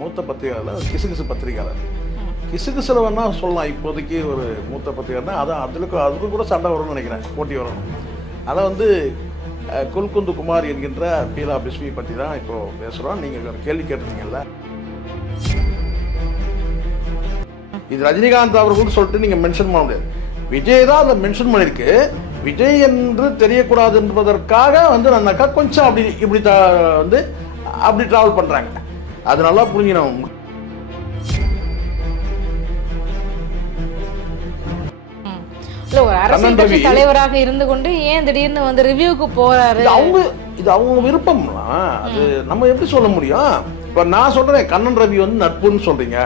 மூத்த பத்திரிகையாளர் கிசுகிசு பத்திரிகையாளர். கிசுகிசுல வேணா சொல்லலாம். இப்போதைக்கு ஒரு மூத்த பத்திரிகையாளர்னா அதான் அதுக்கு கூட சண்டை வரும்னு நினைக்கிறேன், போட்டி வரும். அதை வந்து குல்குந்து குமார் என்கின்ற பீலா பிஸ்மி பற்றி தான் இப்போ பேசுகிறோம். நீங்கள் ஒரு கேள்வி கேட்டிருந்தீங்கல்ல, இது ரஜினிகாந்த் அவர்கள் சொல்லிட்டு நீங்கள் மென்ஷன் பண்ண முடியாது. விஜய் தான் அதை மென்ஷன் பண்ணியிருக்கு. விஜய் என்று தெரியக்கூடாது என்பதற்காக வந்து நன்னாக்கா கொஞ்சம் அப்படி இப்படி வந்து அப்படி டிராவல் பண்ணுறாங்க. அது நல்லா புரிஞ்சிடும். இல்ல, ஒரு அரசியல் கட்சி தலைவராக இருந்து கொண்டு ஏன் திடீர்னு வந்து ரிவ்யூக்கு போறாரு? இது அவங்க விருப்பம்லாம். அது நம்ம எப்படி சொல்ல முடியும்? இப்ப நான் சொல்றேன், கண்ணன் ரவி வந்து நட்புன்னு சொல்றீங்க.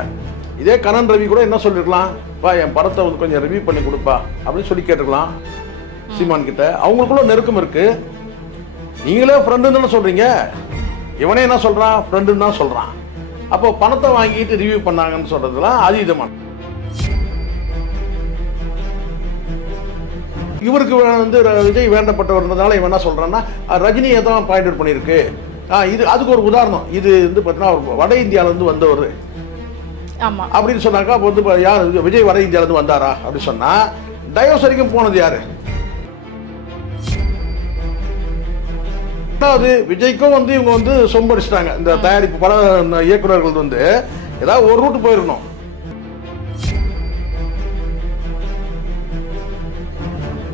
இதே கண்ணன் ரவி கூட என்ன சொல்லிருக்கலாம், வா என் படத்தை வந்து கொஞ்சம் ரிவ்யூ பண்ணி கொடுப்பா அப்படின்னு சொல்லி கேட்டுக்கலாம் சீமான் கிட்ட. அவங்களுக்குள்ள நெருக்கம் இருக்கு. நீங்களே ஃப்ரெண்டுன்னு தானே சொல்றீங்க, இவனே என்ன சொல்றான், ஃப்ரெண்டுன்னு தான் சொல்றான். அப்போ பணத்தை வாங்கிட்டு ரிவ்யூ பண்ணாங்கன்னு சொல்றதுலாம் அதீதமான. இவருக்கு வந்து விஜய் வேண்டப்பட்டவர்ன்றதுனால இவன் என்ன சொல்றான்னா, ரஜினியை தான் பாயிண்ட் அவுட் பண்ணியிருக்கு. இது அதுக்கு ஒரு உதாரணம். இது வந்து பார்த்தீங்கன்னா வட இந்தியாவிலேருந்து வந்தவர் அப்படின்னு சொன்னாக்கா, அப்போ வந்து யார் விஜய் வட இந்தியாவிலேருந்து வந்தாரா அப்படின்னு சொன்னா, டைவர்ஸ் வரைக்கும் போனது யாரு? அது விஜய்க்கும் வந்து இவங்க வந்து சொம்படிச்சிட்டாங்க. இந்த தயாரிப்பு பட இயக்குநர்கள் வந்து ஏதாவது ஒரு ரூட் போயிருக்கணும்.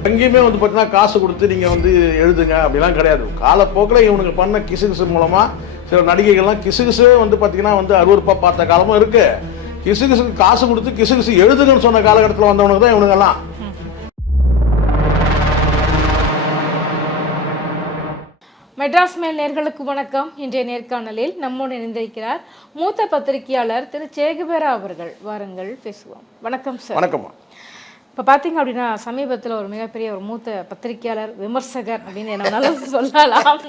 எங்கேயுமே வந்து பார்த்தீங்கன்னா காசு கொடுத்து நீங்கள் வந்து எழுதுங்க அப்படிலாம் கிடையாது. காலப்போக்கில் இவனுக்கு பண்ண கிசுகிசு மூலமாக சில நடிகைகள்லாம் கிசுகிசு வந்து பார்த்தீங்கன்னா வந்து அருவருப்பாக பார்த்த காலமும் இருக்கு. கிசுகிசுக்கு காசு கொடுத்து கிசுகிசு எழுதுங்கன்னு சொன்ன காலகட்டத்தில் வந்தவனுக்கு தான் இவனுங்கெல்லாம். மெட்ராஸ் மேல் நேர்களுக்கு வணக்கம். இன்றைய நேர்காணலில் நம்மோடு இணைந்திருக்கிறார் மூத்த பத்திரிகையாளர் திரு சேகுபேரா அவர்கள். வாருங்கள் பேசுவோம். வணக்கம் சார். வணக்கம். இப்போ பார்த்தீங்க அப்படின்னா சமீபத்தில் ஒரு மிகப்பெரிய ஒரு மூத்த பத்திரிகையாளர், விமர்சகர் அப்படின்னு என்னாலும் சொல்லலாம்,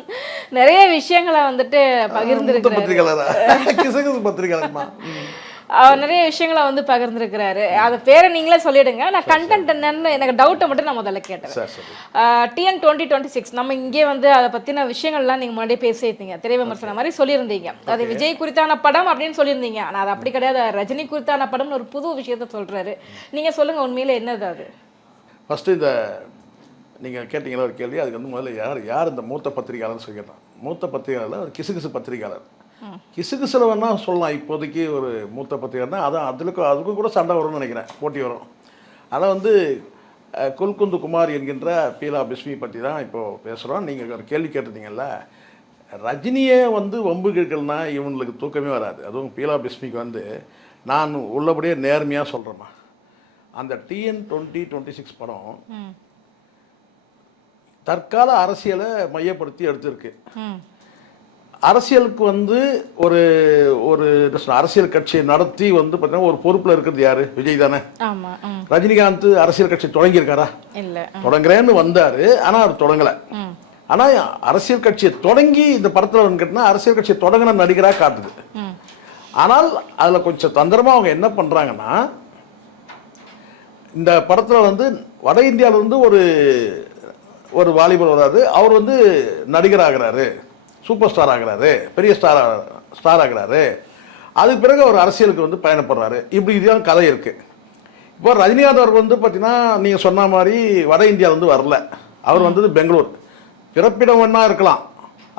நிறைய விஷயங்களை வந்துட்டு பகிர்ந்துருக்கிறாரு. நிறைய விஷயங்களை வந்து பகிர்ந்துருக்கிறாரு. அதை பேரை நீங்களே சொல்லிடுங்க. நான் கண்டென்ட் என்னன்னு எனக்கு டவுட்டை மட்டும் நான் முதல்ல கேட்டேன். TN 2026 நம்ம இங்கே வந்து அதை பற்றின விஷயங்கள்லாம் நீங்கள் முன்னாடியே பேசியிருந்தீங்க, திரை விமர்சனம் மாதிரி சொல்லியிருந்தீங்க. அது விஜய் குறித்தான படம் அப்படின்னு சொல்லியிருந்தீங்க. ஆனால் அது அப்படி கிடையாது, ரஜினி குறித்தான படம்னு ஒரு புது விஷயத்த சொல்கிறாரு. நீங்கள் சொல்லுங்கள், உண்மையில என்னது அது? ஃபஸ்ட்டு இந்த நீங்கள் கேட்டீங்களா ஒரு கேள்வி, அதுக்கு வந்து முதல்ல யார் இந்த மூத்த பத்திரிகையாளர்னு சொல்லி கேட்டான். மூத்த பத்திரிகையாளர் ஒரு கிசுகிசு பத்திரிகையாளர். கிசுகிசுல வேணா சொல்லலாம். இப்போதைக்கு ஒரு மூத்த பத்திரிகையாளர்னா அதான் அதுக்கும் கூட சண்டை வரும்னு நினைக்கிறேன், போட்டி வரும். அதை வந்து குல்குந்து குமார் என்கின்ற பீலா பிஸ்மி பற்றி தான் இப்போது பேசுகிறோம். நீங்கள் ஒரு கேள்வி கேட்டிருந்தீங்கல்ல, ரஜினியை வந்து வம்பு கேட்கலன்னா இவங்களுக்கு தூக்கமே வராது. அதுவும் பீலா பிஸ்மிக்கு வந்து நான் உள்ளபடியே நேர்மையாக சொல்கிறேம்மா, அந்த TN 2026 படம் தற்கால அரசியலை மையப்படுத்தி எடுத்திருக்கு. அரசியலுக்கு வந்து ஒரு ஒரு அரசியல் கட்சியை நடத்தி வந்து பார்த்தீங்கன்னா ஒரு பொறுப்பில் இருக்கிறது யாரு? விஜய் தானே. ரஜினிகாந்த் அரசியல் கட்சி தொடங்கியிருக்காரா? தொடங்குறேன்னு வந்தாரு, ஆனால் அவர் தொடங்கலை. ஆனால் அரசியல் கட்சியை தொடங்கி இந்த படத்தில் கேட்டால் அரசியல் கட்சியை தொடங்கின நடிகராக காட்டுது. ஆனால் அதில் கொஞ்சம் தந்திரமாக அவங்க என்ன பண்ணுறாங்கன்னா, இந்த படத்தில் வந்து வட இந்தியாவிலேருந்து ஒரு வாலிபர் வராது, அவர் வந்து நடிகர் ஆகிறாரு, சூப்பர் ஸ்டார் ஆகிறாரு, பெரிய ஸ்டார் ஆகிறாரு. அதுக்கு பிறகு அவர் அரசியலுக்கு வந்து பயணப்படுறாரு. இப்படி இதுதான் கதை இருக்குது. இப்போ ரஜினிகாந்த் அவர் வந்து பார்த்தீங்கன்னா நீங்கள் சொன்ன மாதிரி வட இந்தியாவிலேருந்து வரல, அவர் வந்தது பெங்களூர். பிறப்பிடம் ஒன்றா இருக்கலாம்,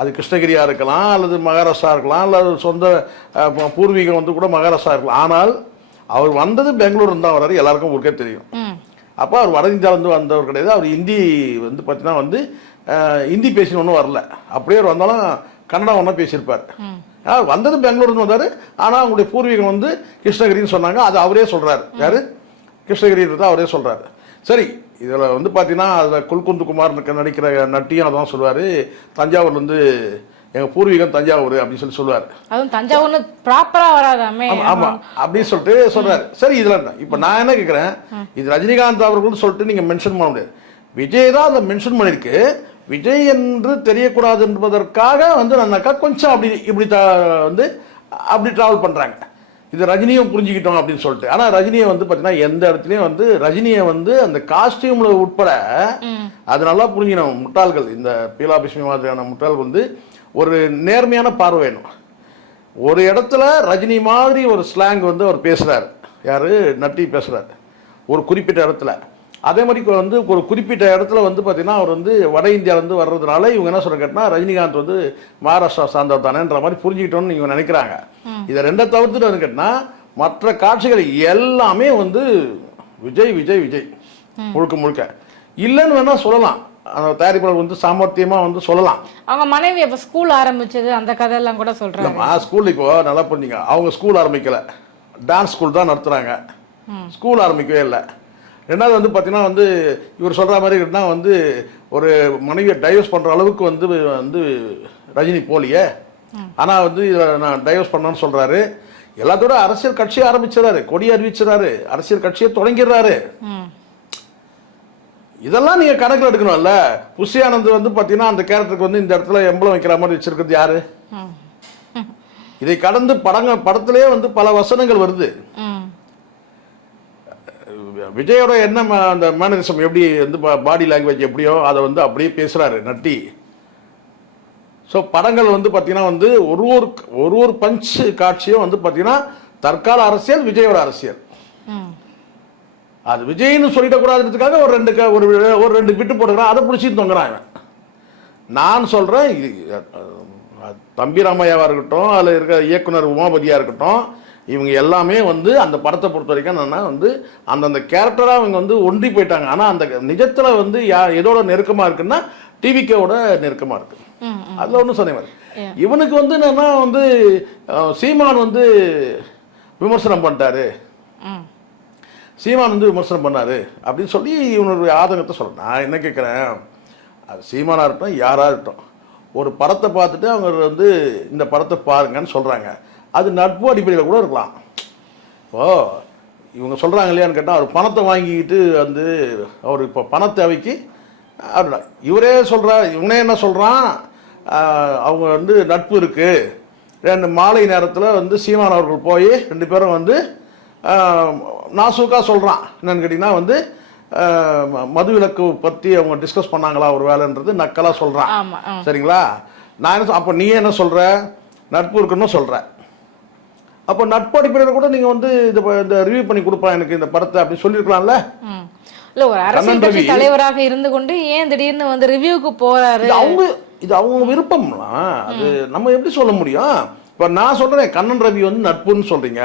அது கிருஷ்ணகிரியாக இருக்கலாம், அல்லது மகாராஷ்டிரா இருக்கலாம், அல்லது சொந்த பூர்வீகம் வந்து கூட மகாராஷ்டிரா இருக்கலாம். ஆனால் அவர் வந்தது பெங்களூர் தான் வர்றாரு, எல்லாருக்கும் ஊருக்கே தெரியும். அப்போ அவர் வட இந்தியாவிலேருந்து வந்தவர் கிடையாது. அவர் ஹிந்தி வந்து பார்த்தீங்கன்னா வந்து ஹிந்தி பேசின ஒன்றும் வரல. அப்படியே வந்தாலும் கன்னடம் ஒன்றா பேசியிருப்பார். வந்தது பெங்களூர்னு வந்தார், ஆனால் அவங்களுடைய பூர்வீகம் வந்து கிருஷ்ணகிரின்னு சொன்னாங்க. அது அவரே சொல்கிறார். யார்? கிருஷ்ணகிரின்றது அவரே சொல்கிறாரு. சரி, இதில் வந்து பார்த்தீங்கன்னா அதில் குல்குந்து குமார் நடிக்கிற நட்டியும் அதான் சொல்லுவார், தஞ்சாவூர்லேருந்து எங்கள் பூர்வீகம் தஞ்சாவூர் அப்படின்னு சொல்லுவார். அதுவும் தஞ்சாவூர்னு ப்ராப்பராக வராதாமே. ஆமாம் அப்படின்னு சொல்லிட்டு சொல்கிறார். சரி, இதில் இப்போ நான் என்ன கேட்குறேன், இது ரஜினிகாந்த் அவர்கள்னு சொல்லிட்டு நீங்கள் மென்ஷன் பண்ண முடியாது. விஜய் தான் அதை மென்ஷன் பண்ணியிருக்கு. விஜய் என்று தெரியக்கூடாது என்பதற்காக வந்து நன்னாக்கா கொஞ்சம் அப்படி இப்படி வந்து அப்படி ட்ராவல் பண்ணுறாங்க. இது ரஜினியும் புரிஞ்சுக்கிட்டோம் அப்படின்னு சொல்லிட்டு. ஆனால் ரஜினியை வந்து பார்த்தீங்கன்னா எந்த இடத்துலையும் வந்து ரஜினியை வந்து அந்த காஸ்டியூமில் உட்பட அது நல்லா புரிஞ்சிடும் முட்டாள்கள். இந்த பீலா பிஸ்மி மாதிரியான முட்டாள்கள் வந்து ஒரு நேர்மையான பார்வை வேணும். ஒரு இடத்துல ரஜினி மாதிரி ஒரு ஸ்லாங் வந்து அவர் பேசுகிறார், யார் நட்டி பேசுகிறார் ஒரு குறிப்பிட்ட இடத்துல. அதே மாதிரி வந்து ஒரு குறிப்பிட்ட இடத்துல வந்து பார்த்தீங்கன்னா அவர் வந்து வட இந்தியாவிலேருந்து வர்றதுனால இவங்க என்ன சொல்ல கேட்டால் ரஜினிகாந்த் வந்து மகாராஷ்டிரா சார்ந்தவர் தானேன்ற மாதிரி புரிஞ்சுக்கிட்டோன்னு இவங்க நினைக்கிறாங்க. இதை ரெண்டை தவிர்த்துட்டு வந்து கேட்டால் மற்ற காட்சிகள் எல்லாமே வந்து விஜய் விஜய் விஜய் முழுக்க முழுக்க இல்லைன்னு வேணா சொல்லலாம். அந்த தயாரிப்பாளர் வந்து சாமர்த்தியமாக வந்து சொல்லலாம். அவங்க மனைவி அப்போ ஸ்கூல் ஆரம்பிச்சது அந்த கதையெல்லாம் கூட சொல்கிறாங்க. ஸ்கூல் இப்போ நல்லா புரிஞ்சுங்க, அவங்க ஸ்கூல் ஆரம்பிக்கலை, டான்ஸ் ஸ்கூல் தான் நடத்துகிறாங்க, ஸ்கூல் ஆரம்பிக்கவே இல்லை. ரெண்டாவது வந்து பார்த்தீங்கன்னா வந்து இவர் சொல்கிற மாதிரி இருந்தால் வந்து ஒரு மனைவியை டைவர்ஸ் பண்ணுற அளவுக்கு வந்து வந்து ரஜினி போலியே. ஆனால் வந்து இதில் நான் டைவர்ஸ் பண்ணேன்னு சொல்கிறாரு. எல்லாத்தோட அரசியல் கட்சியை ஆரம்பிச்சிடறாரு, கொடி அறிவிச்சிடறாரு, அரசியல் கட்சியை தொடங்கிடுறாரு. இதெல்லாம் நீங்கள் கணக்கில் எடுக்கணும்ல. புஷி ஆனந்த் வந்து பார்த்தீங்கன்னா அந்த கேரக்டருக்கு வந்து இந்த இடத்துல எம்பளம் வைக்கிற மாதிரி வச்சிருக்கிறது யாரு? இதை கடந்து படத்திலே வந்து பல வசனங்கள் வருது. விஜயோட என்ன அந்த மேனரிசம் எப்படி வந்து பாடி லாங்குவேஜ் எப்படியோ அதை வந்து அப்படியே பேசுறாரு நட்டி. ஸோ படங்கள் வந்து பார்த்தீங்கன்னா வந்து ஒரு பஞ்ச் காட்சியும் வந்து பார்த்தீங்கன்னா தற்கால அரசியல், விஜயோட அரசியல். அது விஜய்னு சொல்லிடக்கூடாதுன்றதுக்காக ஒரு ரெண்டு பிட்டு போட்டுக்கிறான், அதை பிடிச்சி தொங்குறான். நான் சொல்றேன், தம்பி ராமையாவா இருக்கட்டும், அதில் இருக்க இயக்குனர் உமாபதியா இருக்கட்டும், இவங்க எல்லாமே வந்து அந்த படத்தை பொறுத்த வரைக்கும் என்னன்னா வந்து அந்தந்த கேரக்டரா அவங்க வந்து ஒன்றி போயிட்டாங்க. ஆனா அந்த நிஜத்துல வந்து எதோட நெருக்கமா இருக்குன்னா டிவிக்கோட நெருக்கமா இருக்கு. அதுல ஒன்றும் சொன்ன மாதிரி இவனுக்கு வந்து என்னன்னா வந்து சீமான் வந்து விமர்சனம் பண்ணிட்டாரு, சீமான் வந்து விமர்சனம் பண்ணாரு அப்படின்னு சொல்லி இவனுடைய ஆதங்கத்தை சொல்றேன். நான் என்ன கேட்குறேன், அது சீமானா இருக்கட்டும் யாரா இருக்கட்டும், ஒரு படத்தை பார்த்துட்டு அவங்க வந்து இந்த படத்தை பாருங்கன்னு சொல்றாங்க. அது நட்பு அடிப்படையில் கூட இருக்கலாம். இப்போ இவங்க சொல்கிறாங்க இல்லையான்னு கேட்டால் அவர் பணத்தை வாங்கிக்கிட்டு வந்து அவர் இப்போ பண தேவைக்கு இவரே சொல்கிறார். இவனே என்ன சொல்கிறான், அவங்க வந்து நட்பு இருக்குது. ரெண்டு மாலை நேரத்தில் வந்து சீமான் அவர்கள் போய் ரெண்டு பேரும் வந்து நாசூக்காக சொல்கிறான். என்னென்னு கேட்டிங்கன்னா வந்து மதுவிலக்கு பற்றி அவங்க டிஸ்கஸ் பண்ணாங்களா ஒரு வேலைன்றது நக்கலாக சொல்கிறான். சரிங்களா? நான் என்ன அப்போ நீ என்ன சொல்கிற, நட்பு இருக்குன்னு சொல்கிற. அப்போ நட்பு அடிப்படையில் கூட நீங்கள் வந்து இந்த ரிவ்யூ பண்ணி கொடுப்பா எனக்கு இந்த படத்தை அப்படின்னு சொல்லியிருக்கலாம்ல. இல்ல ஒரு அரசியல் கட்சி தலைவராக இருந்து கொண்டு ஏன் திடீர்னு வந்து ரிவ்யூக்கு போறாரு? இது அவங்க விருப்பம்லாம். அது நம்ம எப்படி சொல்ல முடியும்? இப்போ நான் சொல்றேன் கண்ணன் ரவி வந்து நட்புன்னு சொல்றீங்க,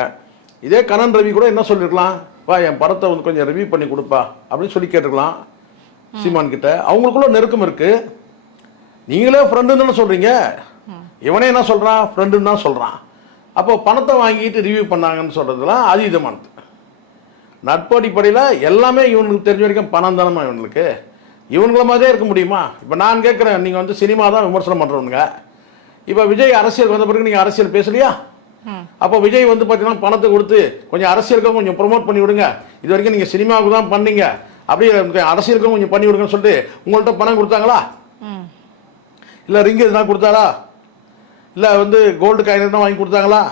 இதே கண்ணன் ரவி கூட என்ன சொல்லிருக்கலாம், வா என் படத்தை வந்து கொஞ்சம் ரிவ்யூ பண்ணி கொடுப்பா அப்படின்னு சொல்லி கேட்டுருக்கலாம் சீமான் கிட்ட. அவங்களுக்குள்ள நெருக்கம் இருக்கு. நீங்களே ஃப்ரெண்டுன்னு தானே சொல்றீங்க, இவனே என்ன சொல்றான், ஃப்ரெண்டுன்னு தான் சொல்றான். அப்போ பணத்தை வாங்கிட்டு ரிவ்யூ பண்ணாங்கன்னு சொல்றதுலாம் அதீதமானது. நட்பு அடிப்படையில் எல்லாமே இவனுக்கு தெரிஞ்ச வரைக்கும் பணம் தானமா இவனுக்கு. இவனுங்கள மாதிரியே இருக்க முடியுமா? இப்போ நான் கேட்குறேன், நீங்கள் வந்து சினிமா தான் விமர்சனம் பண்ணுறவனுங்க. இப்போ விஜய் அரசியல் வந்த பிறகு நீங்கள் அரசியல் பேசலையா? அப்போ விஜய் வந்து பார்த்தீங்கன்னா பணத்தை கொடுத்து கொஞ்சம் அரசியலுக்கும் கொஞ்சம் ப்ரொமோட் பண்ணி விடுங்க, இது வரைக்கும் நீங்கள் சினிமாவுக்கு தான் பண்ணீங்க, அப்படியே அரசியலுக்கும் கொஞ்சம் பண்ணி விடுங்கன்னு சொல்லிட்டு உங்கள்கிட்ட பணம் கொடுத்தாங்களா? இல்லை ரிங் எதுனா கொடுத்தாரா? இல்லை வந்து கோல்டு காயின் தான் வாங்கி கொடுத்தாங்களா?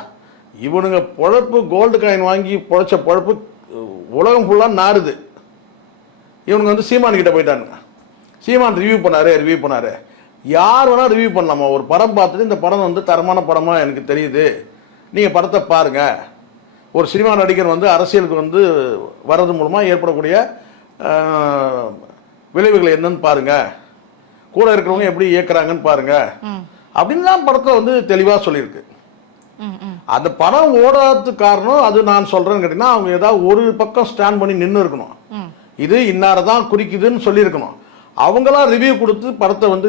இவனுங்க பொழப்பு கோல்டு காயின் வாங்கி பொழைச்ச பொழப்பு உலகம் ஃபுல்லாக நாடுது. இவனுங்க வந்து சீமான் கிட்ட போயிட்டானுங்க. சீமான் ரிவ்யூ பண்ணாரு. யார் வேணா ரிவ்யூ பண்ணலாமா? ஒரு படம் பார்த்துட்டு இந்த படம் வந்து தரமான படமாக எனக்கு தெரியுது, நீங்கள் படத்தை பாருங்க. ஒரு சினிமா நடிகர் வந்து அரசியலுக்கு வந்து வர்றது மூலமாக ஏற்படக்கூடிய விளைவுகள் என்னன்னு பாருங்க, கூட இருக்கிறவங்க எப்படி இயக்குறாங்கன்னு பாருங்க அப்படின்னு தான் படத்தில் வந்து தெளிவாக சொல்லியிருக்கு. அந்த படம் ஓடாததுக்கு காரணம் அது நான் சொல்றேன்னு கேட்டீங்கன்னா அவங்க ஏதாவது ஒரு பக்கம் ஸ்டாண்ட் பண்ணி நின்று இருக்கணும், இது இன்னாரதான் குறிக்குதுன்னு சொல்லியிருக்கணும். அவங்களாம் ரிவ்யூ கொடுத்து படத்தை வந்து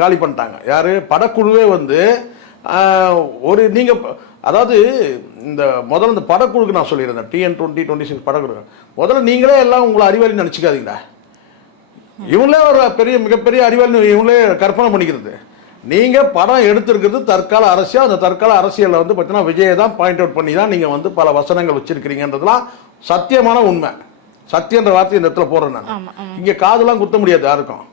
காலி பண்ணிட்டாங்க. யாரு? படக்குழுவே வந்து ஒரு நீங்க அதாவது இந்த முதல்ல இந்த படக்குழுக்கு நான் சொல்லியிருந்தேன், TN 2026 படக்குழு முதல்ல நீங்களே எல்லாம் உங்களை அறிவாளி நினச்சிக்காதீங்களா. இவங்களே ஒரு மிகப்பெரிய அறிவாளி இவங்களே கற்பனை பண்ணிக்கிறது. நீங்க படம் எடுத்திருக்கிறது தற்கால அரசியல். அந்த தற்கால அரசியலில் வந்து பார்த்தீங்கன்னா விஜயை தான் பாயிண்ட் அவுட் பண்ணி தான் நீங்க வந்து பல வசனங்கள் வச்சிருக்கிறீங்கன்றதுலாம் சத்தியமான உண்மை. சத்தியன்ற வார்த்தை இந்த இடத்துல போடுறேன் நான். இங்க காதெல்லாம் குத்த முடியாது யாருக்கும்.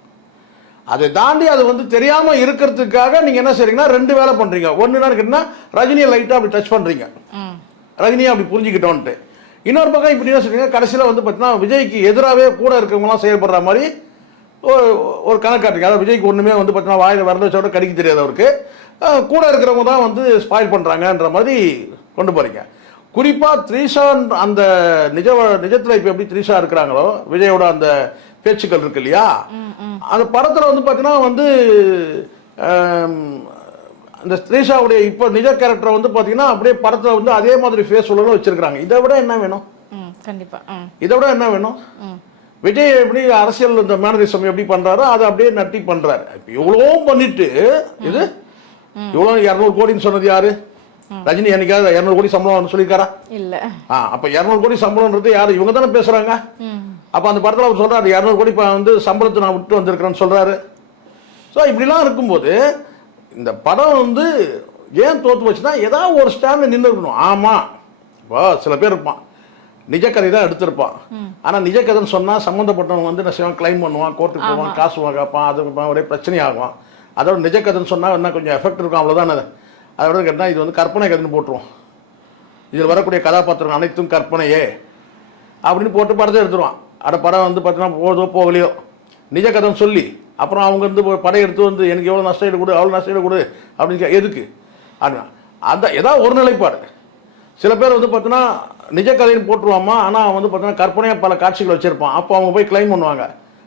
அதை தாண்டி அது வந்து தெரியாம இருக்கிறதுக்காக நீங்க என்ன செய்றீங்கன்னா ரெண்டு வேலை பண்றீங்க. ஒன்னு என்ன கேட்டீங்கன்னா ரஜினியை லைட்டா அப்படி டச் பண்றீங்க, ரஜினியை அப்படி புரிஞ்சுக்கிட்டோன்ட்டு. இன்னொரு பக்கம் இப்படி என்ன சொல்றீங்க, கடைசியில் வந்து பார்த்தீங்கன்னா விஜய்க்கு எதிராகவே கூட இருக்கிறவங்களாம் செயல்படுற மாதிரி ஒரு கணக்காட்டுங்க. அதாவது விஜய்க்கு ஒன்றுமே வந்து பார்த்தீங்கன்னா வாயில் வரல வச்சோட கடிக்க தெரியாது அவருக்கு. கூட இருக்கிறவங்க தான் வந்து ஸ்பாயில் பண்ணுறாங்கன்ற மாதிரி கொண்டு போகிறீங்க. குறிப்பாக த்ரீஷா அந்த நிஜத்தில் இப்போ எப்படி த்ரீஷா இருக்கிறாங்களோ விஜயோட அந்த பேச்சுக்கள் இருக்கு இல்லையா, அந்த படத்தில் வந்து பார்த்தீங்கன்னா வந்து அந்த த்ரீஷாவுடைய இப்போ நிஜ கேரக்டரை வந்து பார்த்தீங்கன்னா அப்படியே படத்தில் வந்து அதே மாதிரி ஃபேஸ் உள்ள வச்சிருக்கிறாங்க. இதை விட என்ன வேணும்? கண்டிப்பாக இதை விட என்ன வேணும்? விஜய் எப்படி அரசியல் இந்த மேனரிசம் எப்படி பண்றாரோ அதை அப்படியே நட்டி பண்றாரு. இப்போ இவ்வளோ பண்ணிட்டு இது இவ்வளோ 200 கோடின்னு சொன்னது யாரு? ரஜினி என்னைக்காவது 200 கோடி சம்பளம் சொல்லியிருக்காரா? இல்ல. அப்ப 200 கோடி சம்பளம்ன்றது யாரு? இவங்க தானே பேசுறாங்க. அப்ப அந்த படத்துல அவர் சொல்றாரு 200 கோடி வந்து சம்பளத்தை நான் விட்டு வந்திருக்கிறேன்னு சொல்றாரு. ஸோ இப்படிலாம் இருக்கும்போது இந்த படம் வந்து ஏன் தோத்து போச்சுன்னா ஏதாவது ஒரு ஸ்டாண்ட் நின்று இருக்கணும். ஆமா, இப்போ சில பேர் இருப்பான் நிஜ கதை தான் எடுத்திருப்பான், ஆனா நிஜ கதைன்னு சொன்னா சம்மந்தப்பட்டவங்க வந்து என்ன செய்வான், கிளைம் பண்ணுவான், கோர்ட்டுக்கு போவான், காசு வாங்கப்பான், அது ஒரே பிரச்சனை ஆகும். அதோட நிஜ கதைன்னு சொன்னா என்ன கொஞ்சம் எஃபெக்ட் இருக்கும், அவ்வளவுதான். அதோட கேட்டால் இது வந்து கற்பனை கதைன்னு போட்டுருவோம், இதில் வரக்கூடிய கதாபாத்திரம் அனைத்தும் கற்பனையே அப்படின்னு போட்டு படத்தை எடுத்துருவான். படம் வந்து பார்த்தீங்கன்னா போதோ போகலையோ நிஜ கதைன்னு சொல்லி அப்புறம் அவங்க வந்து படம் எடுத்து வந்து எனக்கு எவ்வளோ நஷ்டம் கொடு அவ்வளோ நஷ்டம் கொடு அப்படின்னு எதுக்கு அப்படின்னா அந்த ஏதாவது ஒரு நிலைப்பாடு. சில பேர் வந்து பார்த்தீங்கன்னா நிஜ கதைன்னு போட்டுருவாமா, ஆனால் அவன் வந்து பார்த்தீங்கன்னா கற்பனையாக பல காட்சிகள் வச்சிருப்பான். அப்போ அவங்க போய் கிளைம் பண்ணுவாங்க,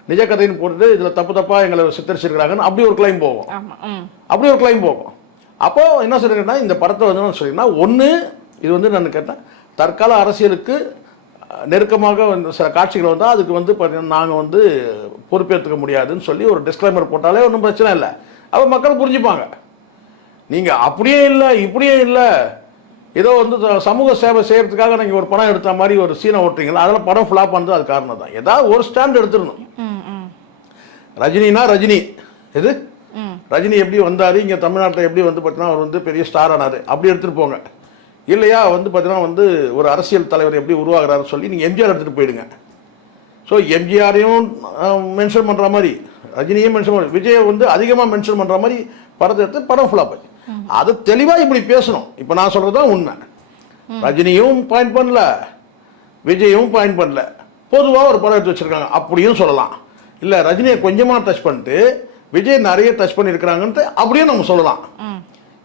நிஜ கதைன்னு போட்டுட்டு இதில் தப்பாக எங்களை சித்தரிச்சிருக்கிறாங்கன்னு அப்படி ஒரு கிளைம் போகும். அப்படி ஒரு கிளைம் போகும். அப்போ என்ன சொல்றேன்னா இந்த படத்தை வந்து நான் சொல்லிங்கன்னா ஒன்று இது வந்து நான் கேட்டேன் தற்கால அரசியலுக்கு நெருக்கமாக சில காட்சிகள் வந்தால் அதுக்கு வந்து பார்த்தீங்கன்னா நாங்கள் வந்து பொறுப்பேற்றுக்க முடியாதுன்னு சொல்லி ஒரு டிஸ்க்ளைமர் போட்டாலே ஒன்றும் பிரச்சனை இல்லை. அப்போ மக்கள் புரிஞ்சுப்பாங்க. நீங்கள் அப்படியே இல்லை இப்படியே இல்லை ஏதோ வந்து சமூக சேவை செய்யறதுக்காக நீங்கள் ஒரு படம் எடுத்த மாதிரி ஒரு சீனை ஓட்டுறீங்களா, அதெல்லாம் படம் ஃப்ளாப் பண்ணுறது அது காரணம் தான். ஏதாவது ஒரு ஸ்டாண்ட் எடுத்துடணும். ரஜினினா ரஜினி எது ரஜினி எப்படி வந்தார் இங்கே தமிழ்நாட்டில் எப்படி வந்து பார்த்தீங்கன்னா அவர் வந்து பெரிய ஸ்டார் ஆனார் அப்படி எடுத்துகிட்டு போங்க. இல்லையா வந்து பார்த்தீங்கன்னா வந்து ஒரு அரசியல் தலைவர் எப்படி உருவாகிறாருன்னு சொல்லி நீங்கள் எம்ஜிஆர் எடுத்துகிட்டு போயிடுங்க. ஸோ எம்ஜிஆரையும் மென்ஷன் பண்ணுற மாதிரி ரஜினியும் மென்ஷன் பண்ண விஜயை வந்து அதிகமாக மென்ஷன் பண்ணுற மாதிரி படத்தை எடுத்து படம் ஃபுல்லாக போச்சு. அது தெளிவாக இப்படி பேசணும். இப்போ நான் சொல்கிறது தான் உண்மை. ரஜினியும் பாயிண்ட் பண்ணல, விஜயும் பாயிண்ட் பண்ணல, பொதுவாக ஒரு படம் எடுத்து வச்சுருக்காங்க அப்படியும் சொல்லலாம். இல்லை ரஜினியை கொஞ்சமாக டச் பண்ணிட்டு விஜய் நிறைய டச் பண்ணியிருக்கிறாங்கன்ட்டு அப்படியே நம்ம சொல்லலாம்.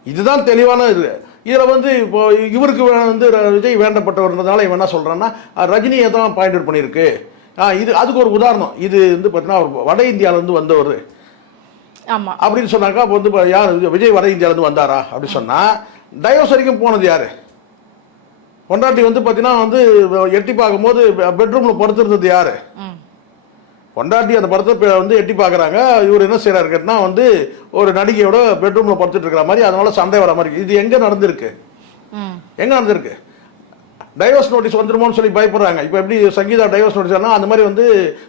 இதுதான் தெளிவான இது. இதில் வந்து இப்போ இவருக்கு வந்து விஜய் வேண்டப்பட்டவர்ன்றதுனால இவன் என்ன சொல்கிறான்னா ரஜினியை தான் பாயிண்ட் அவுட் பண்ணியிருக்கு. இது அதுக்கு ஒரு உதாரணம். இது வந்து பார்த்தீங்கன்னா அவர் வட இந்தியாவிலேருந்து வந்தவர் அப்படின்னு சொன்னாக்கா அப்போ வந்து யார் விஜய் வட இந்தியாவிலேருந்து வந்தாரா அப்படின்னு சொன்னால் டைவர்ஸ் வரைக்கும் போனது யார்? பொண்டாட்டி வந்து பார்த்தீங்கன்னா வந்து எட்டி பார்க்கும்போது பெட்ரூமில் படுத்துருந்தது யார்? பொண்டாட்டி அந்த படத்தை வந்து எட்டி பார்க்குறாங்க. இவர் என்ன செய்கிறாரு கேட்டால் வந்து ஒரு நடிகையோட பெட்ரூமில் படுத்துட்டு இருக்கிற மாதிரி, அதனால சண்டை வர மாதிரி. இது எங்கே நடந்திருக்கு? எங்கே நடந்திருக்கு? டைவர்ஸ் நோட்டீஸ் வந்துருமோன்னு சொல்லி பயப்படுறாங்க. இப்போ எப்படி சங்கீதா டைவர்ஸ் நோட்டீஸ் ஆனால் அந்த மாதிரி வந்து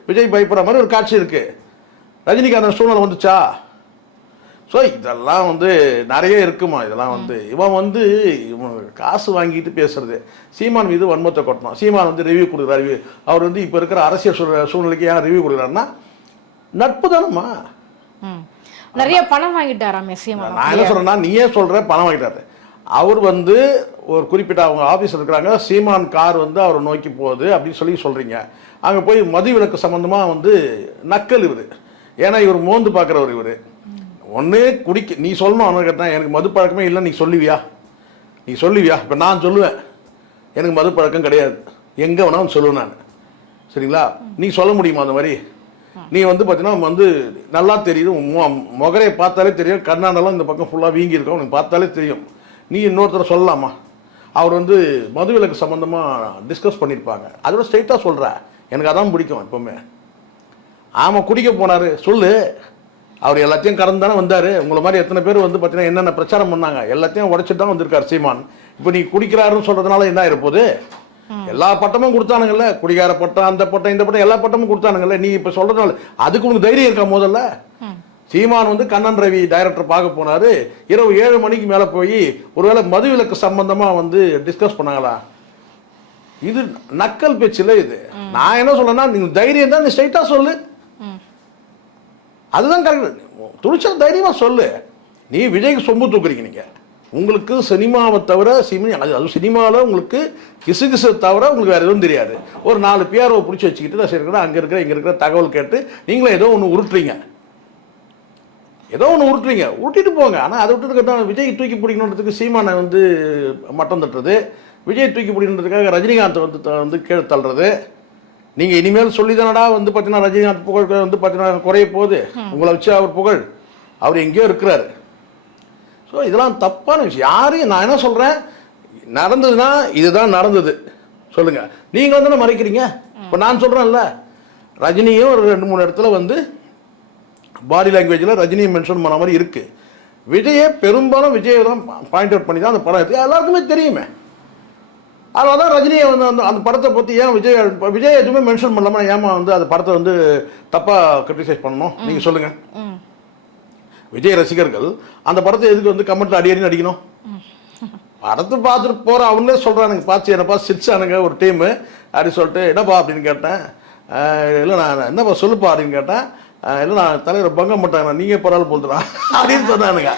விஜய் பயப்படுற மாதிரி ஒரு காட்சி இருக்கு. ரஜினிக்கு அந்த சூழ்நிலை வந்துச்சா? ஸோ இதெல்லாம் வந்து நிறைய இருக்குமா. இதெல்லாம் வந்து இவன் வந்து இவன் காசு வாங்கிட்டு பேசுறது. சீமான் மீது வன்மத்தை கொட்டணும். சீமான் வந்து ரிவ்யூ கொடுக்குறாரு. அவர் வந்து இப்போ இருக்கிற அரசியல் சூழ்நிலைக்கு ஏன் ரிவ்யூ கொடுக்குறாருன்னா நட்பு தானம்மா. நிறைய பணம் வாங்கிட்டாராமே சீமான். நான் என்ன சொல்றேன்னா நீயே சொல்ற பணம் வாங்கிட்டாரு. அவர் வந்து ஒரு குறிப்பிட்ட அவங்க ஆஃபீஸில் இருக்கிறாங்க, சீமான் கார் வந்து அவரை நோக்கி போகுது அப்படின்னு சொல்லி சொல்றீங்க. அங்கே போய் மது விலக்கு சம்பந்தமாக வந்து நக்கல் இவர். ஏன்னா இவர் மோந்து பார்க்குறவர். இவர் ஒன்று குடிக்க நீ சொல்லணும். அவனை கேட்டால் எனக்கு மது பழக்கமே இல்லை நீ சொல்லுவியா? நீ சொல்லுவியா? இப்போ நான் சொல்லுவேன் எனக்கு மது பழக்கம் கிடையாது, எங்கே வேணாலும் சொல்லுவேன் நான். சரிங்களா? நீ சொல்ல முடியுமா அந்த மாதிரி? நீ வந்து பார்த்தீங்கன்னா வந்து நல்லா தெரியும், முகரையை பார்த்தாலே தெரியும், கண்ணாண்டெல்லாம் இந்த பக்கம் ஃபுல்லாக வீங்கி இருக்கும், உனக்கு பார்த்தாலே தெரியும். நீ இன்னொருத்தரை சொல்லலாமா? அவர் வந்து மது விலக்கு சம்மந்தமாக டிஸ்கஸ் பண்ணியிருப்பாங்க. அதோட ஸ்ட்ரைட்டாக சொல்கிற எனக்கு அதான் பிடிக்கும் எப்போவுமே. ஆமாம் குடிக்க போனார் சொல்லு, அவர் எல்லாத்தையும் கடந்து தானே வந்தார். உங்களை மாதிரி எத்தனை பேர் வந்து பார்த்தீங்கன்னா என்னென்ன பிரச்சாரம் பண்ணாங்க எல்லாத்தையும் உடைச்சிட்டு தான் வந்திருக்கார் சீமான். இப்போ நீ குடிக்கிறாருன்னு சொல்கிறதுனால என்ன ஆயிருப்போது? எல்லா பட்டமும் கொடுத்தானுங்கல்ல, குடிகார பட்டம் அந்த பட்டம் இந்த பட்டம் எல்லா பட்டமும் கொடுத்தானுங்கல்ல. நீ இப்போ சொல்கிறதுனால அதுக்கு உனக்கு தைரியம் இருக்கா? முதல்ல சீமான் வந்து கண்ணன் ரவி டைரக்டர் பார்க்க போனார். இரவு 7 மணிக்கு மேலே போய் ஒருவேளை மது விலக்கு சம்பந்தமாக வந்து டிஸ்கஸ் பண்ணாங்களா? இது நக்கல் பேச்சில் இது. நான் என்ன சொல்றேன்னா நீங்க தைரியம் தான், நீ ஸ்ட்ரைட்டாக சொல்லு, அதுதான் கரெக்ட். துணிச்சல் தைரியமா சொல்லு. நீ விஜய்க்கு சொம்பு தூக்குறீங்க. நீங்க உங்களுக்கு சினிமாவை தவிர அது சினிமாவில் உங்களுக்கு கிசு தவிர உங்களுக்கு வேற எதுவும் தெரியாது. ஒரு 4 பேரை பிடிச்சி வச்சுக்கிட்டு சரி அங்கே இருக்கிற இங்கே இருக்கிற தகவல் கேட்டு நீங்களே ஏதோ ஒன்று உருட்டுறீங்க. ஏதோ ஒன்று உருட்டிட்டு போங்க. ஆனால் அதை விட்டுட்டு விஜய் தூக்கி பிடிக்கணுன்றதுக்கு சீமானை வந்து மட்டம் தட்டுறது, விஜய் தூக்கி பிடிக்கணுன்றதுக்காக ரஜினிகாந்த் வந்து கீழே தள்ளுறது. நீங்கள் இனிமேல் சொல்லி தானடா வந்து பார்த்தீங்கன்னா ரஜினிகாந்த் புகழ் வந்து பார்த்தீங்கன்னா குறைய போகுது, உங்களை வச்சு அவர் புகழ், அவர் எங்கேயோ இருக்கிறாரு. ஸோ இதெல்லாம் தப்பான விஷயம். யாரையும் நான் என்ன சொல்கிறேன், நடந்ததுன்னா இதுதான் நடந்தது சொல்லுங்கள். நீங்கள் வந்து மறைக்கிறீங்க. இப்போ நான் சொல்கிறேன்ல, ரஜினியும் ஒரு 2-3 இடத்துல வந்து பாடி லாங்குவேஜில் ரஜினியை மென்ஷன் பண்ண மாதிரி இருக்குது. விஜயை பெரும்பாலும் விஜயை தான் பாயிண்ட் அவுட் பண்ணி தான் அந்த படம் இருக்குது, எல்லாருக்குமே தெரியுமே. அதனால தான் ரஜினியை வந்து அந்த படத்தை பற்றி ஏன் விஜய் எதுவுமே மென்ஷன் பண்ணலாமா, ஏமா வந்து அந்த படத்தை வந்து தப்பாக கிரிட்டிசைஸ் பண்ணணும் நீங்கள் சொல்லுங்கள். விஜய் ரசிகர்கள் அந்த படத்தை எதுக்கு வந்து கமெண்ட்டில் அடிக்கடி அடிக்கணும்? படத்தை பார்த்துட்டு போகிற அவங்களே சொல்கிறானுங்க, பார்த்து என்னப்பா சிரிச்சானுங்க ஒரு டீமு அப்படின்னு சொல்லிட்டு, என்னப்பா அப்படின்னு கேட்டேன். இல்லை நான் என்னப்பா சொல்லுப்பா அப்படின்னு கேட்டேன். இல்லை நான் தலைவர் பங்கம் மாட்டாங்க, நீங்கள் பரவாயில்ல போல்துறான் அப்படின்னு சொன்னானுங்க.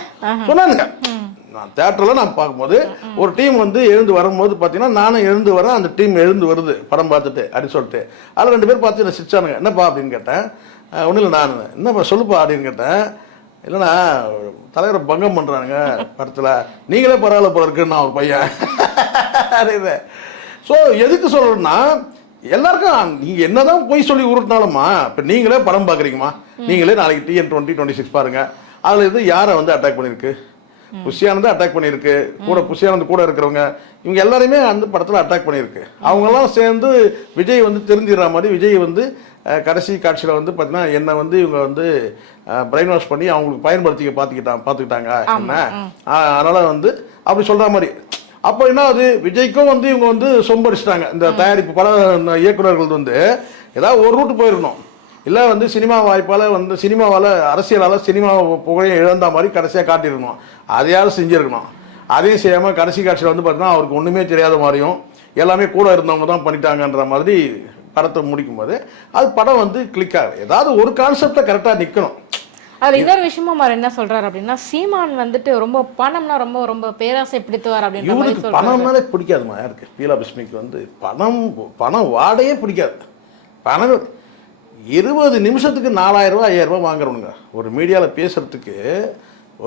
நான் தேட்டரில் நான் பார்க்கும்போது ஒரு டீம் வந்து எழுந்து வரும்போது பார்த்தீங்கன்னா நானும் எழுந்து வரேன், அந்த டீம் எழுந்து வருது படம் பார்த்துட்டு அப்படின்னு சொல்லிட்டு. அதில் 2 பேர் பார்த்து என்ன சிரிச்சானுங்க. என்னப்பா அப்படின்னு கேட்டேன். ஒன்றும் இல்லை, நான் என்னப்பா சொல்லுப்பா அப்படின்னு கேட்டேன். இல்லைண்ணா தலைவரை பங்கம் பண்ணுறானுங்க படத்தில், நீங்களே பரவாயில்ல போல இருக்குன்னு நான் ஒரு பையன். ஸோ எதுக்கு சொல்கிறேன்னா, எல்லாருக்கும் நீங்கள் என்னதான் போய் சொல்லி உருட்டினாலும்மா, இப்போ நீங்களே படம் பார்க்குறீங்கம்மா, நீங்களே நாளைக்கு TN 2026 பாருங்க, அதில் இருந்து யாரை வந்து அட்டாக் பண்ணியிருக்கு? புஷியானந்தை அட்டாக் பண்ணியிருக்கு, கூட புஷியானந்த் கூட இருக்கிறவங்க இவங்க எல்லாருமே அந்த படத்தில் அட்டாக் பண்ணியிருக்கு. அவங்கெல்லாம் சேர்ந்து விஜய் வந்து தெரிஞ்சிடற மாதிரி விஜய் வந்து கடைசி காட்சியில் வந்து பார்த்தீங்கன்னா என்னை வந்து இவங்க வந்து பிரெயின் வாஷ் பண்ணி அவங்களுக்கு பார்த்துக்கிட்டாங்க என்ன, அதனால் வந்து அப்படி சொல்கிற மாதிரி. அப்போ என்ன அது, விஜய்க்கும் வந்து இவங்க வந்து சொம்படிச்சிட்டாங்க. இந்த தயாரிப்பு பல இயக்குநர்கள் வந்து ஏதாவது ஒரு ரூட்டு போயிருக்கணும், இல்லை வந்து சினிமா வாய்ப்பால் வந்து சினிமாவால் அரசியலால் சினிமா புகழையும் இழந்த மாதிரி கடைசியாக காட்டியிருக்கணும். அதையாவது செஞ்சுருக்கணும். அதையும் செய்யாமல் கடைசி காட்சியில் வந்து பார்த்தீங்கன்னா அவருக்கு ஒன்றுமே தெரியாத மாதிரியும் எல்லாமே கூட இருந்தவங்க தான் பண்ணிட்டாங்கன்ற மாதிரி படத்தை முடிக்கும் போது அது படம் வந்து கிளிக் ஆகும். ஏதாவது ஒரு கான்செப்டை கரெக்டாக நிற்கணும். அது இன்னொரு விஷயமா மாதிரி என்ன சொல்றாரு அப்படின்னா, சீமான் வந்துட்டு ரொம்ப பணம்னா ரொம்ப ரொம்ப பேராசை பிடித்தவர் அப்படின்னு. இவனுக்கு பணம்னாலே பிடிக்காதுமா யாருக்கு, பீலா பிஸ்மிக்கு வந்து பணம் வாடையே பிடிக்காது. பணம் 20 நிமிஷத்துக்கு 4000 ரூபா 5000 ரூபா வாங்குறவனுங்க. ஒரு மீடியாவில் பேசுறதுக்கு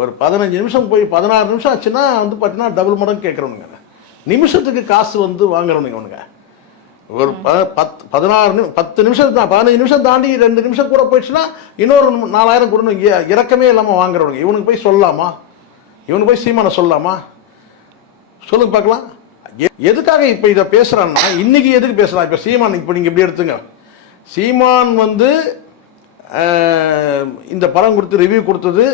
ஒரு 15 நிமிஷம் போய் 16 நிமிஷம் ஆச்சுன்னா வந்து பார்த்தீங்கன்னா டபுள் மடங்கு கேட்குறவனுங்க. நிமிஷத்துக்கு காசு வந்து வாங்குறவனுங்க அவனுங்க. ஒரு 10 நிமிஷம் தான், 15 நிமிஷம் தாண்டி 2 நிமிஷம் கூட போயிடுச்சுன்னா இன்னொரு 4000 கொடுணும். இறக்கமே இல்லாமல் வாங்குறவனுங்க. இவனுக்கு போய் சொல்லலாமா? இவனுக்கு போய் சீமானை சொல்லலாமா? சொல்லுங்க பார்க்கலாம். எதுக்காக இப்போ இதை பேசுகிறான்னா, இன்னைக்கு எதுக்கு பேசுகிறான் இப்போ சீமான்? இப்போ நீங்கள் எப்படி எடுத்துங்க, சீமான் வந்து இந்த படம் கொடுத்து ரிவ்யூ கொடுத்தது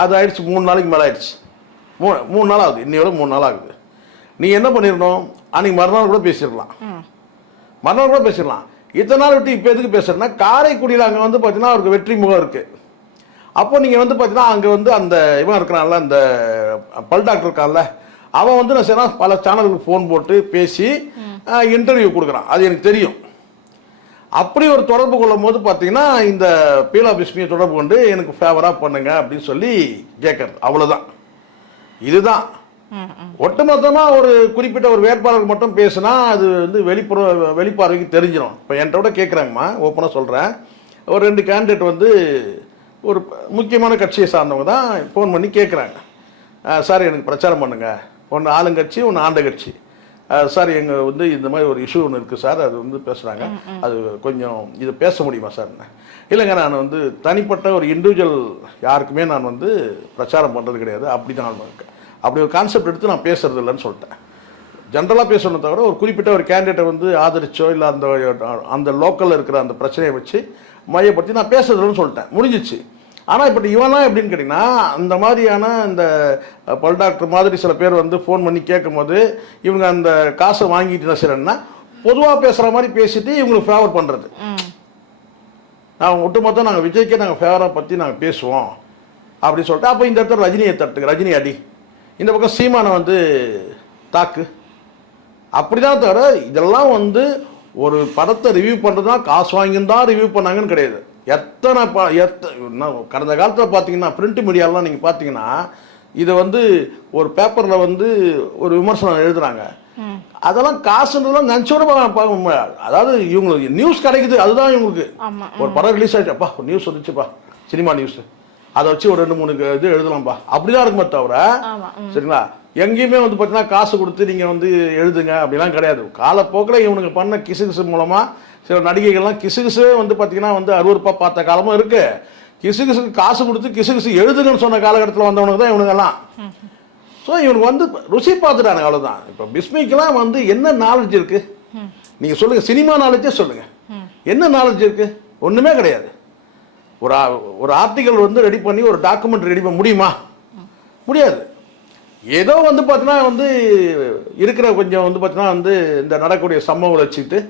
அது ஆயிடுச்சு 3 நாளைக்கு மேலே ஆயிடுச்சு. 3 நாள் ஆகுது, இன்னையோட 3 நாள் ஆகுது. நீ என்ன பண்ணிடணும், அன்னைக்கு மறுநாள் கூட பேசிடலாம், இத்தனை நாள் விட்டு இப்போ எதுக்கு பேசுறேன்னா, காரைக்குடியில் அங்கே வந்து பார்த்தீங்கன்னா அவருக்கு வெற்றி முகம் இருக்கு. அப்போ நீங்கள் வந்து பார்த்தீங்கன்னா அங்கே வந்து அந்த இவன் இருக்கிறான்ல, அந்த பல் டாக்டர் இருக்கான்ல, அவன் வந்து நான் செய்யறான் பல சேனலுக்கு ஃபோன் போட்டு பேசி இன்டர்வியூ கொடுக்குறான். அது எனக்கு தெரியும். அப்படி ஒரு தொடர்பு கொள்ளும் போது பார்த்தீங்கன்னா இந்த பீலா பிஸ்மியை தொடர்பு கொண்டு எனக்கு ஃபேவராக பண்ணுங்க அப்படின்னு சொல்லி கேட்கறது, அவ்வளோதான். இதுதான் ஒட்டுமொத்தமாக ஒரு குறிப்பிட்ட ஒரு வேட்பாளர் மட்டும் பேசுனா அது வந்து வெளிப்பார்வைக்கு தெரிஞ்சிடும். இப்போ என்கிட்ட கேட்குறாங்கம்மா, ஓப்பனாக சொல்கிறேன், ஒரு 2 கேண்டிடேட் வந்து ஒரு முக்கியமான கட்சியை சார்ந்தவங்க தான் ஃபோன் பண்ணி கேட்குறாங்க, சார் எனக்கு பிரச்சாரம் பண்ணுங்க, ஒன்று ஆளுங்கட்சி ஒன்று ஆண்ட கட்சி, சார் எங்கள் வந்து இந்த மாதிரி ஒரு இஷ்யூ ஒன்று இருக்குது சார், அது வந்து பேசுகிறாங்க, அது கொஞ்சம் இது பேச முடியுமா சார்? இல்லைங்க, நான் வந்து தனிப்பட்ட ஒரு இண்டிவிஜுவல் யாருக்குமே நான் வந்து பிரச்சாரம் பண்ணுறது கிடையாது, அப்படி தான் அப்படி ஒரு கான்செப்ட் எடுத்து நான் பேசுறது இல்லைன்னு சொல்லிட்டேன். ஜென்ரலாக பேசணும் தவிர ஒரு குறிப்பிட்ட ஒரு கேண்டிடேட்டை வந்து ஆதரிச்சோ இல்லை அந்த லோக்கலில் இருக்கிற அந்த பிரச்சனையை வச்சு மையப்படுத்தி நான் பேசுறதுன்னு சொல்லிட்டேன், முடிஞ்சிச்சு. ஆனால் இப்போ இவனா எப்படின்னு கேட்டிங்கன்னா, அந்த மாதிரியான இந்த பல் டாக்டர் மாதிரி சில பேர் வந்து ஃபோன் பண்ணி கேட்கும் போது இவங்க அந்த காசை வாங்கிட்டு என்ன செய்யறேன்னா பொதுவாக பேசுகிற மாதிரி பேசிட்டு இவங்களுக்கு ஃபேவர் பண்ணுறது. நான் ஒட்டுமொத்தம் நாங்கள் விஜய்க்கே நாங்கள் ஃபேவராக பற்றி நாங்கள் பேசுவோம் அப்படின்னு சொல்லிட்டு, அப்போ இந்த இடத்துல ரஜினியை தட்டுங்க, ரஜினி அடி, இந்த பக்கம் சீமானை வந்து தாக்கு, அப்படிதான் தவிர இதெல்லாம் வந்து ஒரு படத்தை ரிவ்யூ பண்ணுறதுனா காசு வாங்கியிருந்தா ரிவ்யூ பண்ணாங்கன்னு கிடையாது. கடந்த காலத்தில் பார்த்தீங்கன்னா பிரிண்ட் மீடியாலாம் நீங்கள் பார்த்தீங்கன்னா இதை வந்து ஒரு பேப்பரில் வந்து ஒரு விமர்சனம் எழுதுறாங்க, அதெல்லாம் காசுன்றதெல்லாம் நினச்சோட பார்க்க முடியாது. அதாவது இவங்களுக்கு நியூஸ் கிடைக்குது, அதுதான் இவங்களுக்கு. ஒரு படம் ரிலீஸ் ஆகிடுச்சுப்பா, ஒரு நியூஸ் வந்துச்சுப்பா, சினிமா நியூஸ் அதை வச்சு ஒரு 2-3 இது எழுதலாம்ப்பா அப்படிதான் இருக்குமே தவிர, சரிங்களா, எங்கேயுமே வந்து பார்த்தீங்கன்னா காசு கொடுத்து நீங்கள் வந்து எழுதுங்க அப்படிலாம் கிடையாது. காலப்போக்கில் இவனுக்கு பண்ண கிசுகிசு மூலமாக சில நடிகைகள்லாம் கிசுகிசுவே வந்து பார்த்தீங்கன்னா வந்து அருவருப்பாக பார்த்த காலமும் இருக்கு. கிசுகிசுக்கு காசு கொடுத்து கிசுகிசு எழுதுங்கன்னு சொன்ன காலகட்டத்தில் வந்தவனுக்கு தான் இவனுங்கெல்லாம். ஸோ இவனுக்கு வந்து ருசி பார்த்துட்டானுங்க, அவ்வளோதான். இப்போ பிஸ்மிக்கெல்லாம் வந்து என்ன நாலேஜ் இருக்கு நீங்கள் சொல்லுங்கள், சினிமா நாலேஜே சொல்லுங்கள், என்ன நாலேஜ் இருக்கு? ஒன்றுமே கிடையாது. ஒரு ஆர்டிகல் வந்து ரெடி பண்ணி ஒரு டாக்குமெண்ட் ரெடி பண்ண முடியுமா? முடியாது. ஏதோ வந்து பார்த்தீங்கன்னா வந்து இருக்கிற கொஞ்சம் வந்து பார்த்தீங்கன்னா வந்து இந்த நடக்கக்கூடிய சம்பவங்களை வச்சுக்கிட்டு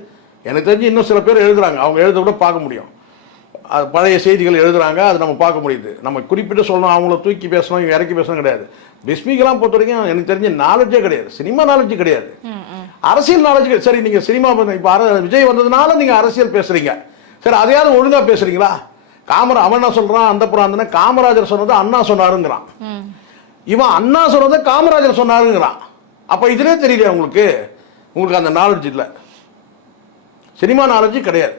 எனக்கு தெரிஞ்சு இன்னும் சில பேர் எழுதுறாங்க, அவங்க எழுத கூட பார்க்க முடியும். அது பழைய செய்திகள் எழுதுறாங்க, அது நம்ம பார்க்க முடியுது. நம்ம குறிப்பிட்டு சொல்லணும், அவங்கள தூக்கி பேசணும், இவங்க இறக்கி பேசணும் கிடையாது. பிஸ்மிக்கெல்லாம் பொறுத்த வரைக்கும் எனக்கு தெரிஞ்ச நாலேஜே கிடையாது, சினிமா நாலேஜ் கிடையாது, அரசியல் நாலேஜ். சரி, நீங்கள் சினிமா இப்போ விஜய் வந்ததுனால நீங்கள் அரசியல் பேசுறீங்க, சரி அதையாவது ஒழுங்காக பேசுறீங்களா? அவன் என்ன சொல்றான், அந்த புறம் அந்த காமராஜர் சொன்னதை அண்ணா சொன்னாருங்கிறான், இவன் அண்ணா சொன்னதை காமராஜர் சொன்னாருங்கிறான். அப்போ இதுலேயே தெரியலையா உங்களுக்கு? உங்களுக்கு அந்த நாலேஜ் இல்லை, சினிமா நாலேஜ் கிடையாது.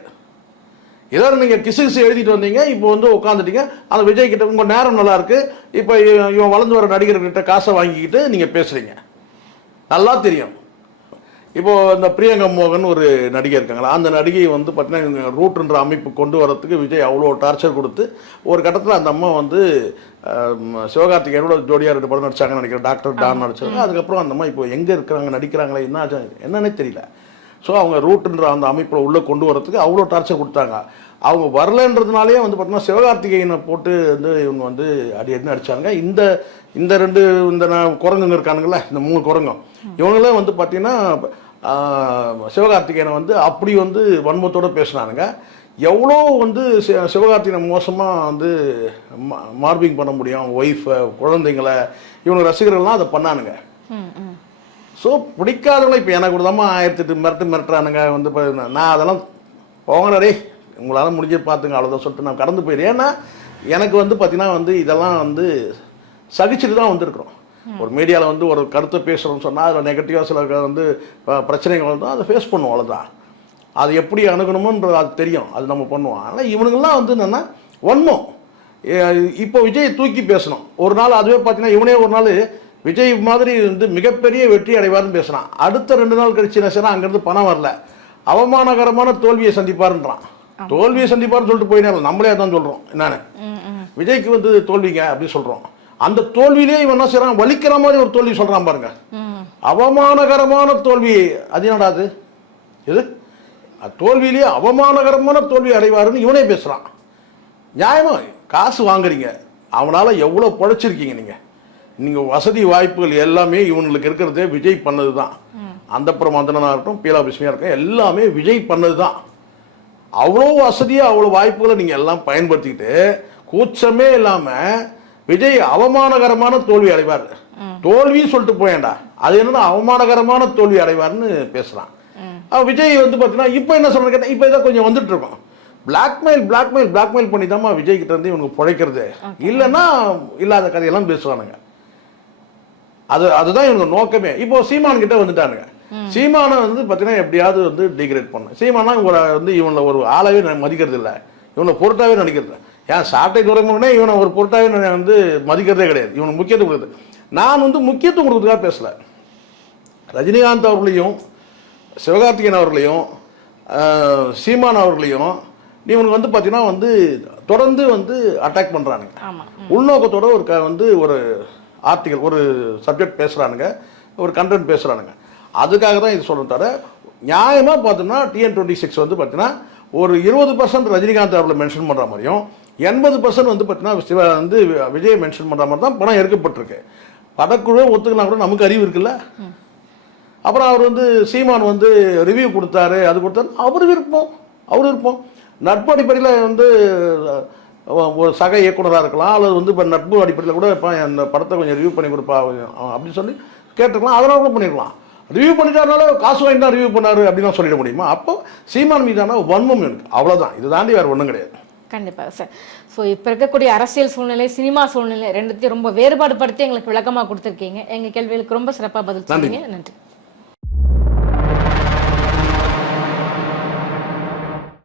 ஏதாவது நீங்கள் கிசு எழுதிட்டு வந்தீங்க, இப்போ வந்து உட்காந்துட்டீங்க, அந்த விஜய் கிட்ட உங்கள் நேரம் நல்லா இருக்கு, இப்போ இவன் வளர்ந்து வர நடிகர்கிட்ட காசை வாங்கிக்கிட்டு நீங்கள் பேசுறீங்க, நல்லா தெரியும். இப்போ இந்த பிரியங்கா மோகன் ஒரு நடிகை இருக்காங்களா, அந்த நடிகை வந்து பார்த்தீங்கன்னா ரூட்ன்ற அமைப்பு கொண்டு வரத்துக்கு விஜய் அவ்வளோ டார்ச்சர் கொடுத்து ஒரு கட்டத்தில் அந்த அம்மா வந்து சிவகார்த்திகேயனோட ஜோடியாக 2 படம் நடிச்சாங்கன்னு நினைக்கிறேன், டாக்டர் டான் நடிச்சாங்க. அதுக்கப்புறம் அந்த அம்மா இப்போ எங்கே இருக்கிறாங்க, நடிக்கிறாங்களே, என்னன்னே தெரியல. ஸோ அவங்க ரூட்ன்ற அந்த அமைப்பில் உள்ளே கொண்டு வரத்துக்கு அவ்வளோ டார்ச்சர் கொடுத்தாங்க. அவங்க வரலன்றதுனாலே வந்து பார்த்தீங்கன்னா சிவகார்த்திகேயனை போட்டு வந்து இவங்க வந்து அடி அடிச்சாங்க. இந்த 2 இந்த குரங்குங்க இருக்கானுங்களே, இந்த 3 குரங்கும், இவங்களே வந்து பார்த்தீங்கன்னா சிவகார்த்திகேயனை வந்து அப்படி வந்து வன்மத்தோடு பேசினானுங்க. எவ்வளோ வந்து சிவகார்த்திகேயனை மோசமாக வந்து மார்பிங் பண்ண முடியும், அவங்க ஒய்ஃபை, குழந்தைங்களை, இவங்க ரசிகர்கள்லாம் அதை பண்ணானுங்க. ஸோ பிடிக்காதவங்கள இப்போ எனக்கு கூட தான் 1008 மிரட்டுறானுங்க வந்து. நான் அதெல்லாம் போங்கடே, உங்களால் முடிஞ்சு பார்த்துங்க, அவ்வளோதான் சொல்லிட்டு நான் கடந்து போயிடுறேன். ஏன்னா எனக்கு வந்து பார்த்தீங்கன்னா வந்து இதெல்லாம் வந்து சகிச்சுட்டு தான் வந்துருக்குறோம். ஒரு மீடியாவில் வந்து ஒரு கருத்தை பேசுகிறோம்னு சொன்னால் அதில் நெகட்டிவாக சில வந்து பிரச்சனைகள் தான் அதை ஃபேஸ் பண்ணுவோம், அவ்வளோதான். அது எப்படி அணுகணுமோன்றது அது தெரியும், அது நம்ம பண்ணுவோம். ஆனால் இவனுங்கெல்லாம் வந்து என்னென்னா வன்மம். இப்போ விஜய் தூக்கி பேசணும் ஒரு நாள், அதுவே பார்த்தீங்கன்னா இவனே ஒரு நாள் விஜய் மாதிரி வந்து மிகப்பெரிய வெற்றி அடைவார்னு பேசுகிறான். அடுத்த 2 நாள் கழிச்சு என்ன செய்யறான், அங்கேருந்து பணம் வரல, அவமானகரமான தோல்வியை சந்திப்பாருன்றான். தோல்வியை சந்திப்பாருன்னு சொல்லிட்டு போயினா நம்மளே அதான் சொல்கிறோம். என்னன்னு விஜய்க்கு வந்து தோல்விங்க அப்படின்னு சொல்கிறோம். அந்த தோல்வியிலே இவன் என்ன செய்யறான், வலிக்கிற மாதிரி ஒரு தோல்வி சொல்கிறான் பாருங்க, அவமானகரமான தோல்வி. அது என்னடாது இது, தோல்வியிலேயே அவமானகரமான தோல்வி அடைவாருன்னு இவனே பேசுகிறான். நியாயமா காசு வாங்குறீங்க, அவனால் எவ்வளோ பழைச்சிருக்கீங்க நீங்கள் வசதி வாய்ப்புகள் எல்லாமே இவங்களுக்கு இருக்கிறதே விஜய் பண்ணது தான். அந்த பிரமந்தனாக இருக்கட்டும், பீலா பிஸ்மியாக இருக்கட்டும், எல்லாமே விஜய் பண்ணது தான். அவ்வளோ வசதியாக அவ்வளோ வாய்ப்புகளை நீங்கள் எல்லாம் பயன்படுத்திக்கிட்டு கூச்சமே இல்லாமல் விஜய் அவமானகரமான தோல்வி அடைவார், தோல்வின்னு சொல்லிட்டு போயேண்டா, அது என்னன்னா அவமானகரமான தோல்வி அடைவார்னு பேசுகிறான். விஜய் வந்து பார்த்தீங்கன்னா இப்போ என்ன சொல்றது கேட்டால், இப்போ இதான் கொஞ்சம் வந்துட்டு இருக்கோம், பிளாக்மெயில் பண்ணி தான்மா விஜய் கிட்ட இருந்து இவனுக்கு பிழைக்கிறது, இல்லைன்னா இல்லாத கதையெல்லாம் பேசுவானுங்க. அதுதான் இவங்க நோக்கமே. இப்போ சீமான் கிட்ட வந்துட்டானுங்க. சீமானை வந்து பார்த்தீங்கன்னா எப்படியாவது வந்து டிகிரேட் பண்ண, சீமானா வந்து இவனை ஒரு ஆளாவே மதிக்கிறது இல்லை, இவனை பொருட்டாவே நினைக்கிறது. ஏன் சாட்டை துறைமுகனே இவனை ஒரு பொருட்டாவே வந்து மதிக்கிறதே கிடையாது, இவனுக்கு முக்கியத்துவம் கொடுக்குது. நான் வந்து முக்கியத்துவம் கொடுக்குறதுக்காக பேசல. ரஜினிகாந்த் அவர்களையும் சிவகார்த்திகேயன் அவர்களையும் சீமான் அவர்களையும் இவனுக்கு வந்து பார்த்தீங்கன்னா வந்து தொடர்ந்து வந்து அட்டாக் பண்ணுறானுங்க. உள்நோக்கத்தோட வந்து ஒரு ஆர்டிகல், ஒரு சப்ஜெக்ட் பேசுகிறானுங்க, ஒரு கண்டென்ட் பேசுகிறானுங்க. அதுக்காக தான் இது சொல்ல தவிர நியாயமாக பார்த்தோம்னா TN26 வந்து பார்த்தீங்கன்னா ஒரு 20% ரஜினிகாந்த் அவர்களை மென்ஷன் பண்ணுற மாதிரியும் 80% வந்து பார்த்தீங்கன்னா வந்து விஜய் மென்ஷன் பண்ணுற மாதிரி தான் படம் எடுக்கப்பட்டிருக்கு. படக்குழுவே ஒத்துக்கலாம் கூட நமக்கு அறிவு இருக்குல்ல. அப்புறம் அவர் வந்து சீமான் வந்து ரிவ்யூ கொடுத்தாரு, அது கொடுத்தாரு, அவர் விருப்பம். நட்பு அடிப்படையில் வந்து ஒரு சக இயக்குனராக இருக்கலாம், அல்லது வந்து இப்போ நட்பு அடிப்படையில் கூட இப்போ அந்த படத்தை கொஞ்சம் ரிவ்யூ பண்ணி கொடுப்பா அப்படின்னு சொல்லி கேட்டுக்கலாம், அதனால கூட பண்ணிடலாம். ரிவ்யூ பண்ணிட்டாருனால காசு வாங்கி தான் ரிவ்யூ பண்ணாரு அப்படின்னு சொல்லிட முடியுமா? அப்போ சீமான் மீதான வன்மம் எனக்கு, அவ்வளோதான். இது தாண்டி வேறு ஒன்றும் கிடையாது. கண்டிப்பாக சார். ஸோ இப்போ இருக்கக்கூடிய அரசியல் சூழ்நிலை, சினிமா சூழ்நிலை ரெண்டுத்தையும் ரொம்ப வேறுபாடு படுத்தி எங்களுக்கு விளக்கமாக கொடுத்துருக்கீங்க. எங்கள் கேள்விகளுக்கு ரொம்ப சிறப்பாக பதில் சொன்னீங்க. நன்றி.